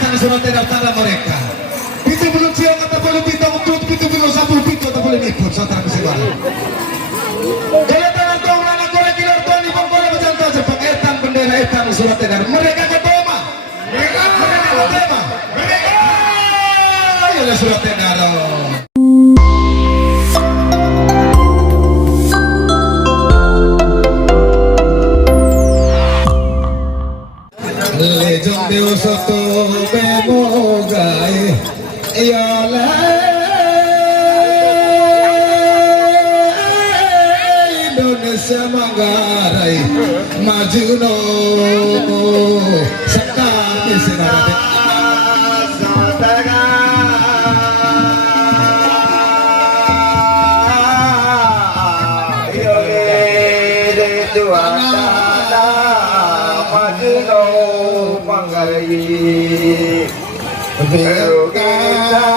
sang surat tidak tanda mereka. Itu belum siang kata belum kita untuk itu belum satu pintu atau boleh ikut saudara kesebaran. Kalau tangan kau anak korek kilar tuan di bangkole macam tu sepak etan bendera etan surat tidak mereka ketema. Mereka ketema. Mereka. Ayolah surat tidak. Lejong Deus soto bemogai Yola Indonesia Manggarai Majuno Sakti Sinarate Sataga Yole Tuana Majuno Manggarai Berukita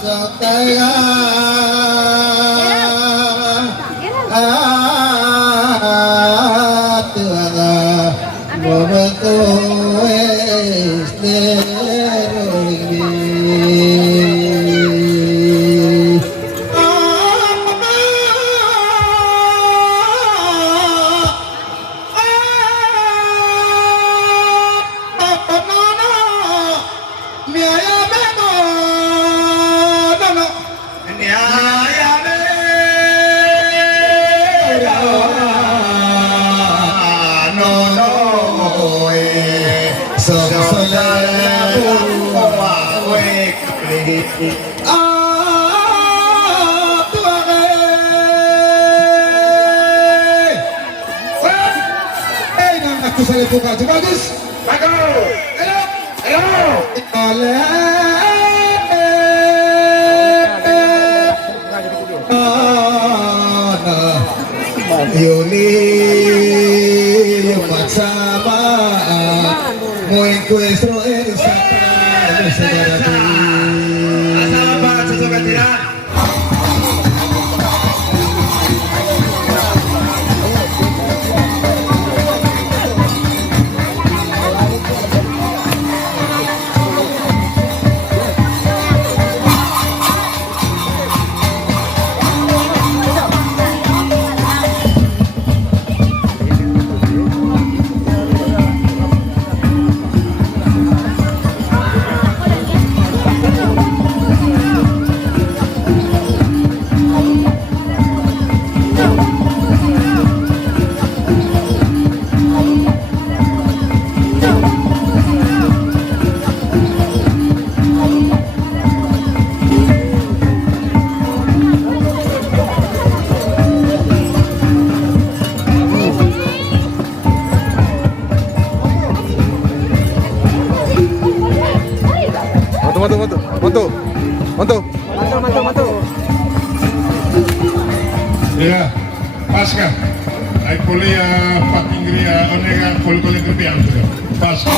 Sataya Tuana Membentuk aku saya buka bagus Yuli Matsama Moencuestro Assalamualaikum sesuka tidak Mantu. Ya, pasca. Ay polia patingria onega kolkole terpianto. Pasca.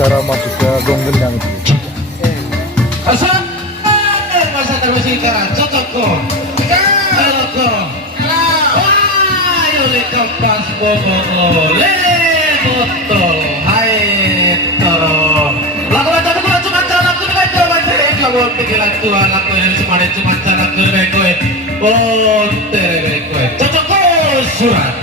cara masuk ke gonggendang itu. Asal masa terbesar cocok kok. Halo kok. Wah, yole kampas bobo ole botol. Hai toro. Lagu macam aku cuma cara aku dengan coba cari kamu pikiran Tuhan aku yang cuma cara aku dengan kowe. Oh, terebe kowe. Cocok kok surat.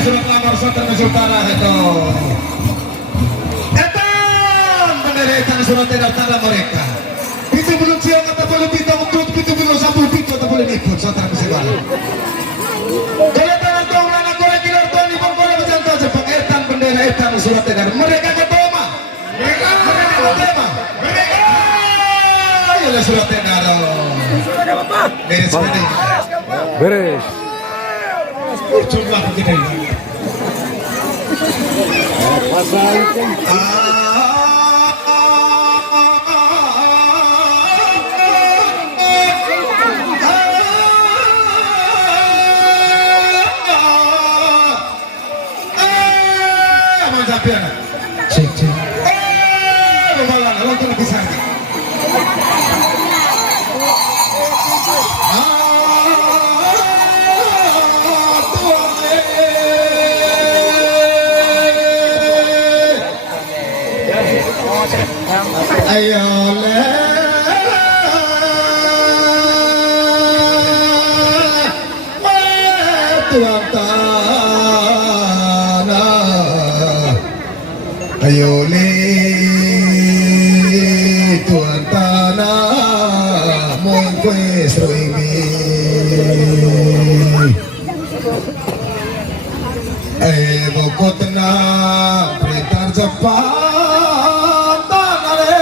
Surat lamar Sultan Utara itu. Bendera itu surat tanda mereka. Itu belum siap kata boleh kita untuk itu belum sampai itu kata boleh ikut Sultan Mesir. Kalau tangan tonglan aku lagi nonton di bangkole macam tu Jepang etan bendera etan surat tanda mereka ketoma. Mereka ketoma. Mereka. Ayolah surat tanda. Beres beres. Beres. Coba kita ini. Tuhan tanah ayo le Tuhan tanah mau kue serimi boko tenang perintah Jepang tanah le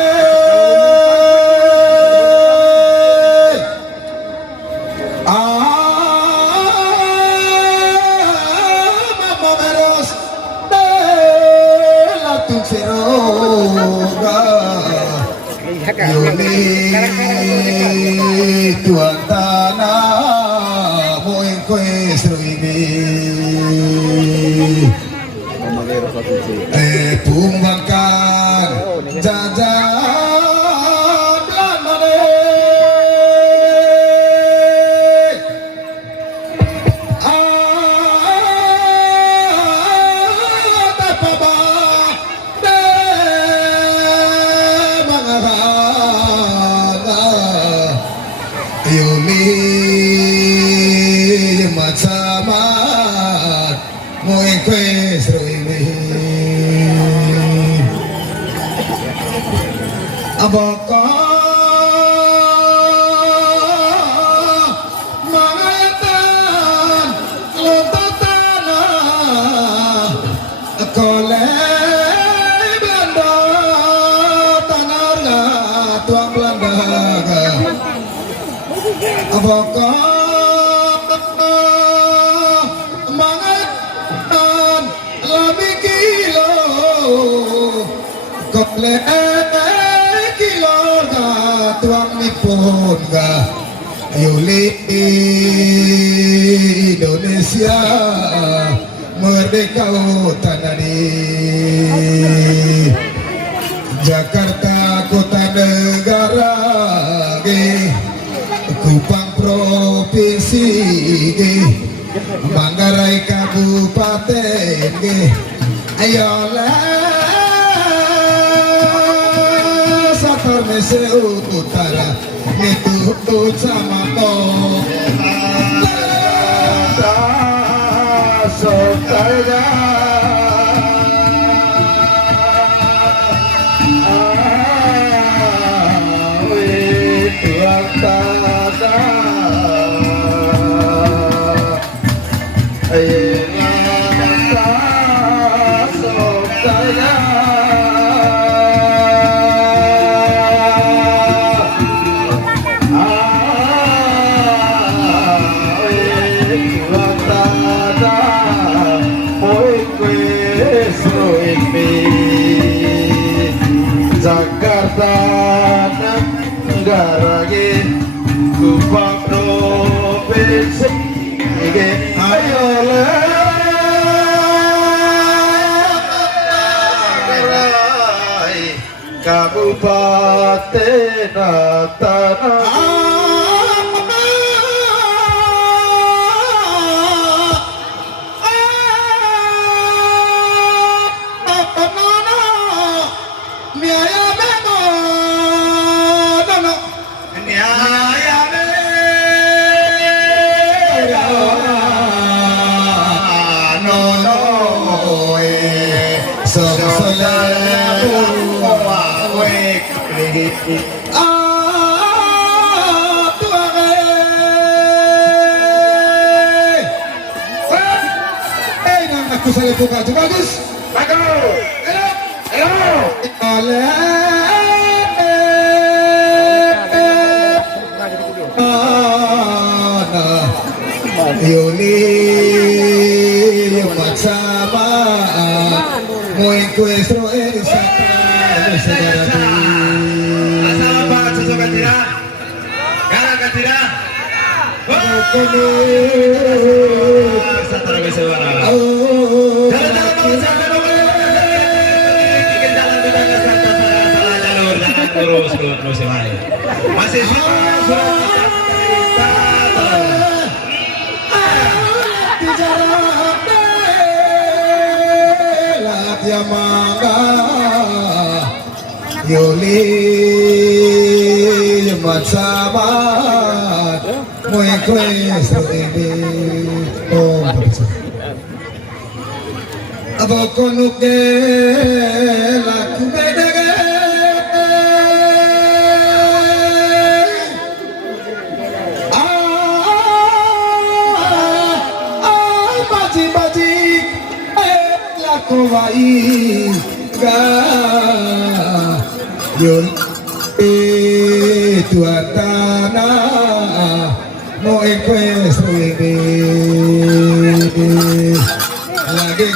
Yuli Tuhan tanah mau kue serimi punggangkan jajan belanane Yuli macamat mau kue serimi apakah mengayatan lontar tanah kolej Belanda tanah tuang Belanda apakah mengayatan lebih kilo kolej tuang nipun ga Yuli Indonesia merdeka tanah di Jakarta kota negara ge Kupang provinsi ge Manggarai kabupaten ge ayolah Mese utara itu sama kau saudara itu antara ini Jakarta negara Kupang provinsi ayo Kabupaten Tanah Aku saya buka coba bagus. Yoni macama mau encuentro esa asal apa cocok katira gara katira satu lagi suara jalan-jalan mau sampai bikin jalan kita ke sana salah jalur jangan terus masih surat Yamaga Yoli Matsabat Muy cuesta ini Oh Aboko nuke Laku bedege Baji Laku wai Ga Yol Tuan tanah Mo encuentro ini Lagi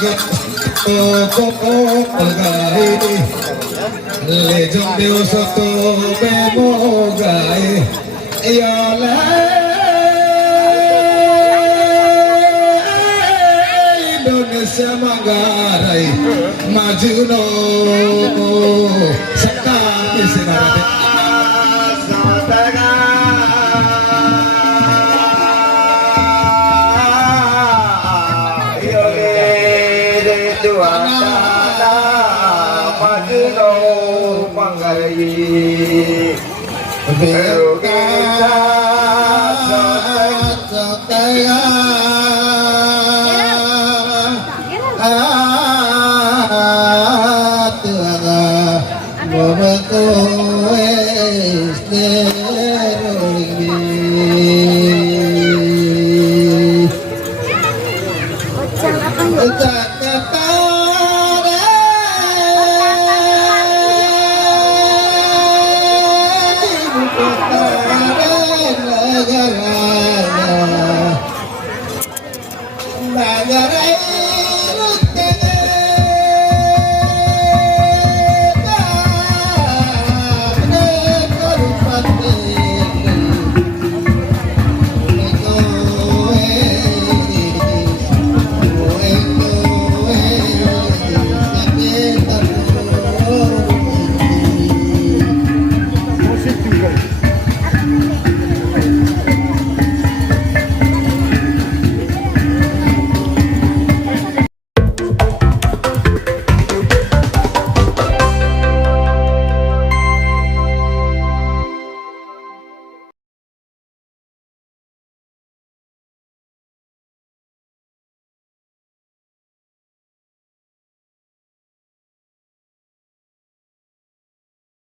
como pagay Lejong Dios to memogay Yole Indonesia manggaray Majuno Sakami sinarate Panggayi,